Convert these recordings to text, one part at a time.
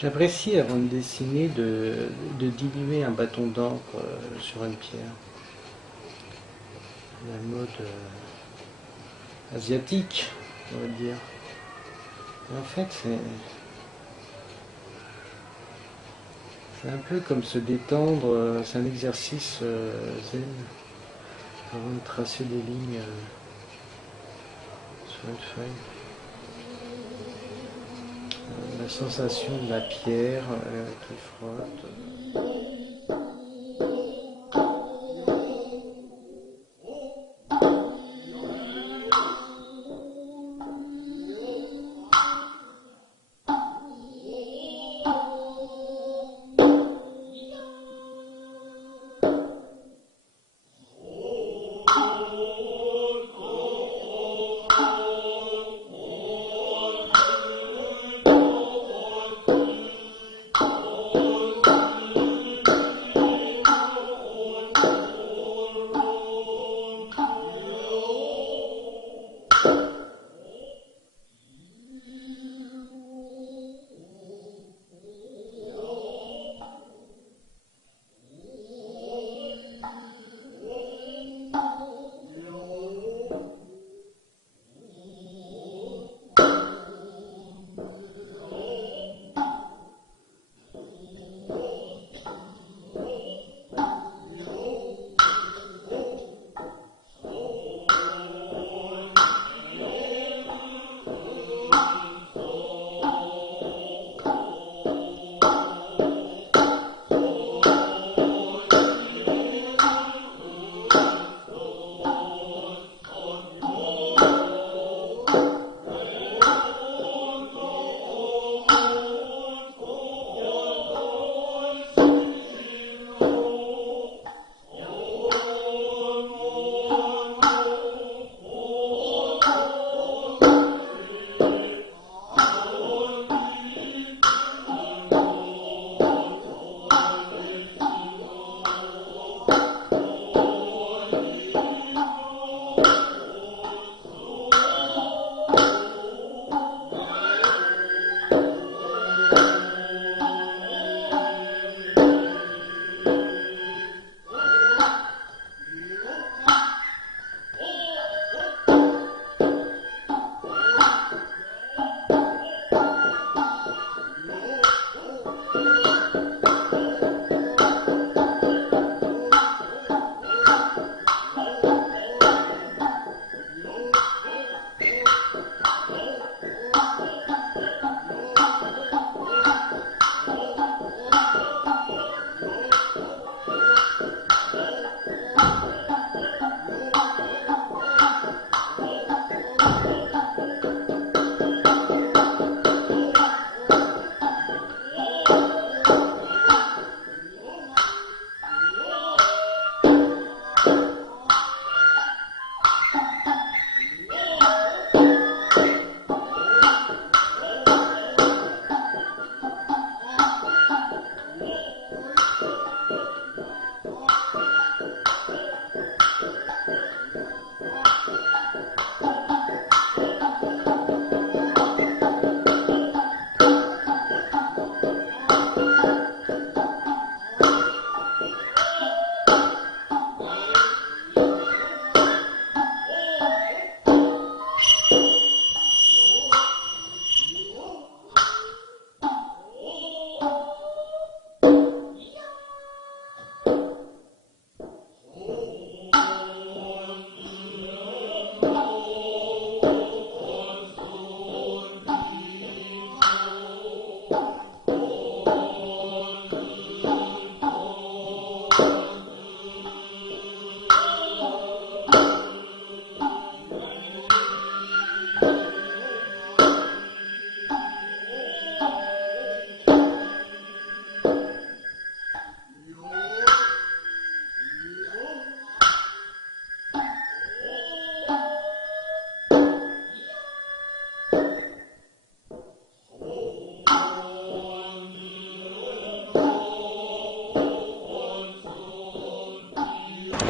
J'apprécie avant de dessiner de diluer un bâton d'encre sur une pierre. La mode asiatique, on va dire. Et en fait, c'est un peu comme se détendre, c'est un exercice zen, avant de tracer des lignes sur une feuille. La sensation de la pierre qui frotte.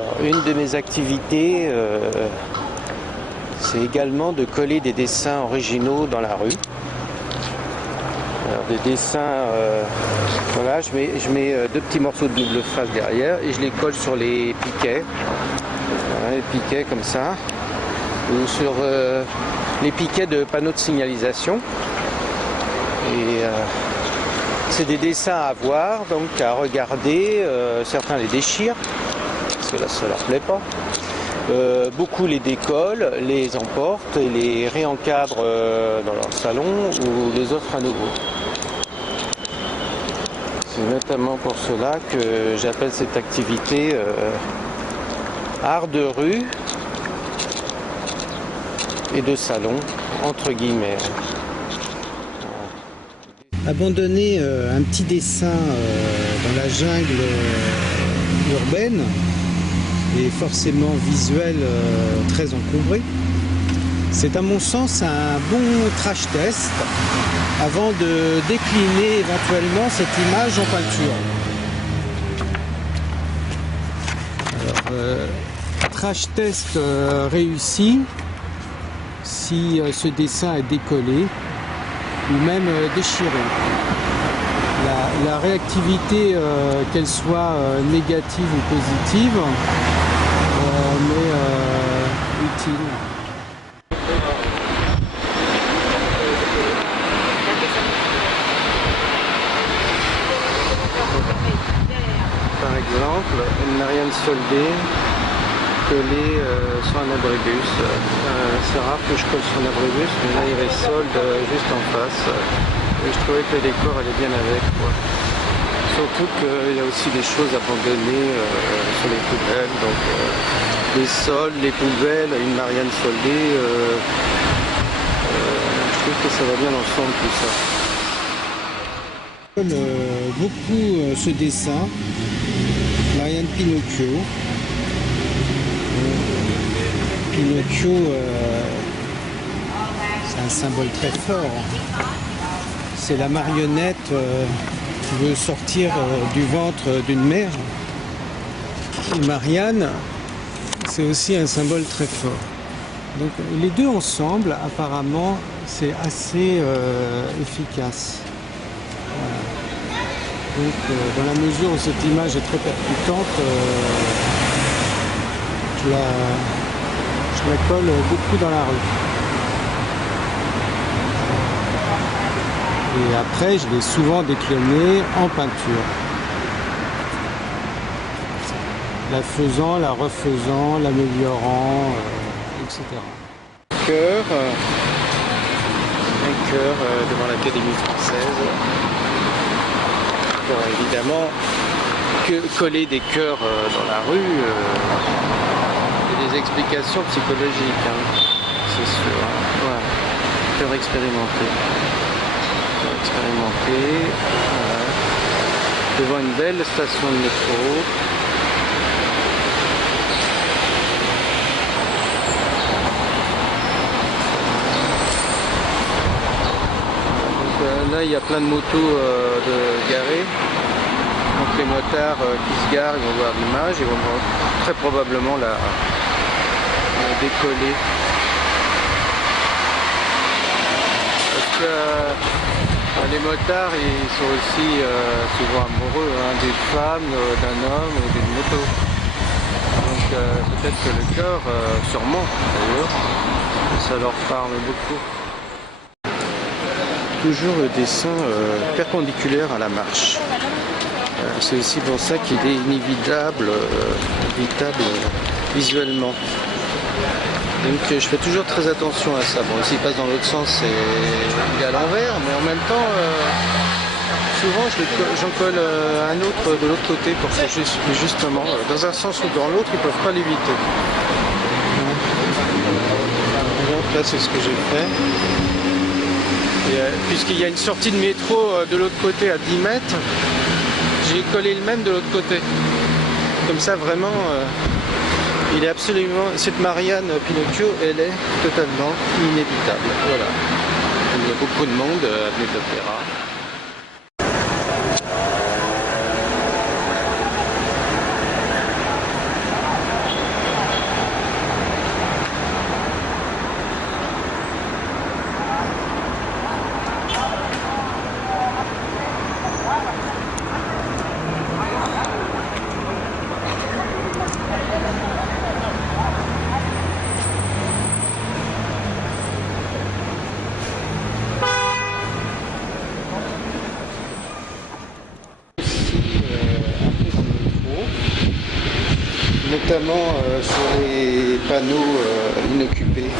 Alors, une de mes activités, c'est également de coller des dessins originaux dans la rue. Alors, des dessins, voilà, je mets deux petits morceaux de double face derrière et je les colle sur les piquets. Voilà, les piquets comme ça. Ou sur les piquets de panneaux de signalisation. Et c'est des dessins à voir, donc à regarder. Certains les déchirent, parce que là ça leur plaît pas. Beaucoup les décollent, les emportent et les réencadrent dans leur salon ou les offrent à nouveau. C'est notamment pour cela que j'appelle cette activité art de rue et de salon, entre guillemets. Abandonner un petit dessin dans la jungle urbaine et forcément visuel très encombré, c'est à mon sens un bon crash test avant de décliner éventuellement cette image en peinture. Alors, crash test réussi si ce dessin est décollé ou même déchiré. La réactivité, qu'elle soit négative ou positive, mais utile. Par exemple, une Marianne soldée collée sur un abribus. C'est rare que je colle sur un abribus, mais là il y avait solde juste en face. Et je trouvais que le décor allait bien avec, quoi. Surtout qu'il y a aussi des choses abandonnées sur les poubelles, donc les soldes, les poubelles, une Marianne soldée, je trouve que ça va bien ensemble tout ça. J'aime beaucoup ce dessin, Marianne Pinocchio. Pinocchio, c'est un symbole très fort. C'est la marionnette qui veut sortir du ventre d'une mère. Et Marianne, c'est aussi un symbole très fort. Donc les deux ensemble, apparemment, c'est assez efficace. Voilà. Donc dans la mesure où cette image est très percutante, je la colle beaucoup dans la rue. Et après, je l'ai souvent déclinée en peinture. La faisant, la refaisant, l'améliorant, etc. Un cœur devant l'Académie française. Bon, évidemment, coller des cœurs dans la rue, il y a des explications psychologiques, hein, c'est sûr. Hein. Voilà. Cœur expérimenté. Voilà. Devant une belle station de métro. Donc, là il y a plein de motos de garées. Donc les motards qui se garent, ils vont voir l'image, ils vont très probablement la décoller. Parce que les motards, ils sont aussi souvent amoureux d'une femme, d'un homme ou d'une moto. Donc peut-être que le cœur, sûrement d'ailleurs, ça leur parle beaucoup. Toujours le dessin perpendiculaire à la marche. C'est aussi pour ça qu'il est inévitable, évitable visuellement. Donc je fais toujours très attention à ça. Bon, s'il passe dans l'autre sens, il est à l'envers, mais en même temps, souvent j'en colle un autre de l'autre côté pour que justement, dans un sens ou dans l'autre, ils ne peuvent pas l'éviter. Donc là, c'est ce que j'ai fait. Puisqu'il y a une sortie de métro de l'autre côté à 10 mètres, j'ai collé le même de l'autre côté. Comme ça, vraiment, il est absolument... Cette Marianne Pinocchio, elle est totalement inévitable. Voilà. Il y a beaucoup de monde à avenue de l'Opéra. notamment sur les panneaux inoccupés.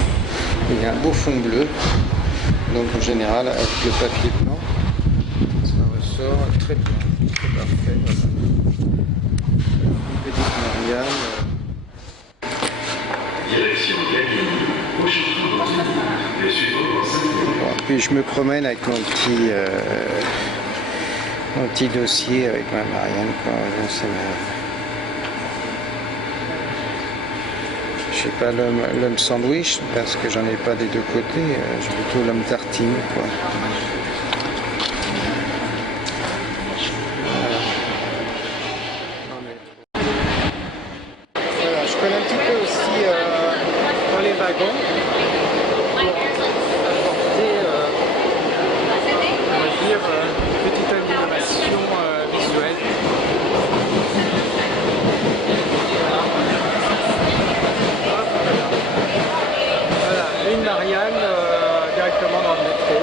Il y a un beau fond bleu, donc en général avec le papier blanc, ça ressort très bien, très parfait. Voilà. Une petite Marianne. Bon, puis je me promène avec mon petit dossier avec ma Marianne, quoi. Je sais pas l'homme sandwich parce que j'en ai pas des deux côtés, j'ai plutôt l'homme tartine, quoi. Voilà, je connais un petit peu aussi dans les wagons pour apporter, on va dire, une petite amélioration visuelle. Une Marianne directement dans le métro.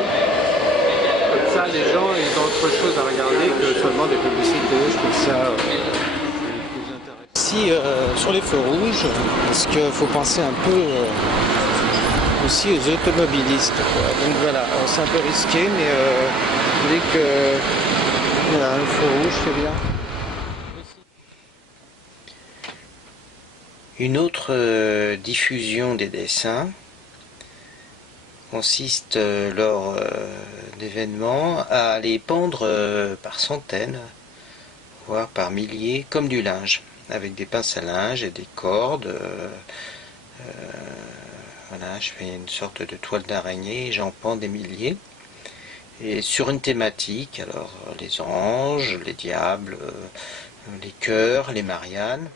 Comme ça, les gens ils ont autre chose à regarder que seulement des publicités. Je trouve ça plus intéressant. Ici, sur les feux rouges, parce qu'il faut penser un peu aussi aux automobilistes, quoi. Donc voilà, c'est un peu risqué, mais dès que voilà, le feu rouge, c'est bien. Une autre diffusion des dessins consiste lors d'événements à les pendre par centaines, voire par milliers, comme du linge, avec des pinces à linge et des cordes. Voilà, je fais une sorte de toile d'araignée et j'en pends des milliers. Et sur une thématique, alors les anges, les diables, les cœurs, les Mariannes.